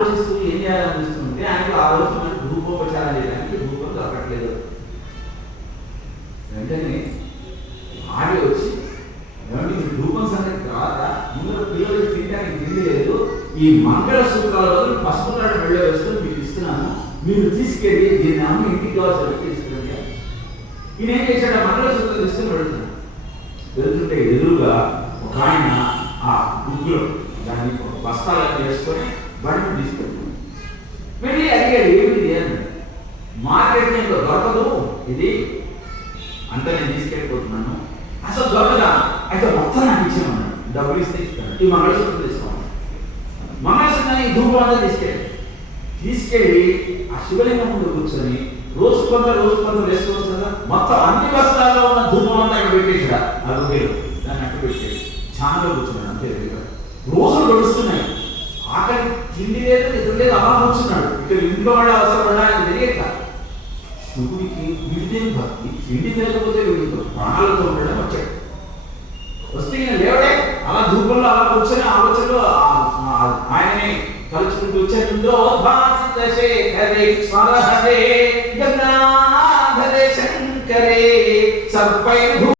ఆలోచిస్తూ ఏం చేయాలనిపిస్తుంది? ఆయనకు ఆ రోజు మనకు ధూపోపచారం చేయడానికి ధూపం దొరకట్లేదు వెంటనే ఆడి వచ్చి ఏమంటే మీరు ధూపం సంగతి తర్వాత ముందు పిల్లలకి తినడానికి తిండి లేదు. ఈ మంగళ సూత్రాలలో పసుపు నాడు వెళ్ళే వేసుకొని మీకు ఇస్తున్నాను. మీరు తీసుకెళ్ళి దీన్ని అమ్మ ఇంటికి కావాల్సి తీసుకురండి ఈయన ఏం చేశాడు? ఆ మంగళ సూత్రం తీసుకుని వెళ్తున్నాడు. వెళ్తుంటే ఎదురుగా ఒక ఆయన ఆ గుగ్గులో దాన్ని బస్తాలను వేసుకొని బండి తీసుకెళ్తున్నాడు వెళ్ళి అడిగాడు ఏమిటి అని. మార్కెట్ నేను దొరకదు ఇది. అంత నేను తీసుకెళ్ళిపోతున్నాను. అసలు దొరకదా? అయితే మొత్తం నాకు ఇచ్చేమన్నాడు డబ్బులు ఇస్తే ఇస్తాను. ఈ మంగళసూత్రం తీసుకోవాలి. మంగళసూత్రాన్ని ఈ ధూపం తీసుకెళ్ళి. తీసుకెళ్ళి ఆ శివలింగం ముందు కూర్చొని రోజు కొంత రోజు కొంత వేసుకోవచ్చు కదా మొత్తం అన్ని బస్తాల్లో ఉన్న ధూపం అంతా అక్కడ పెట్టేసాడు ఆ దాన్ని అక్కడ పెట్టేది చాలా కూర్చున్నాడు అంతే. రోజులు తిండి లేదు నిద్ర లేదు అలా కూర్చున్నాడు. ఇక్కడ ఇంట్లో వాళ్ళ అవసరం ఉన్నా ఆయన తెలియక శివుడికి వీడితే భక్తి తిండి లేకపోతే వీడితో ప్రాణాలతో ఉండడం వచ్చాడు. వస్తే ఈయన లేవడే. అలా ధూపంలో అలా కూర్చొని ఆలోచనలు ఆయనే తలుచుకుంటూ వచ్చాడు. శేఖరే స్మరహరే గంగాధరే శంకరే సర్పై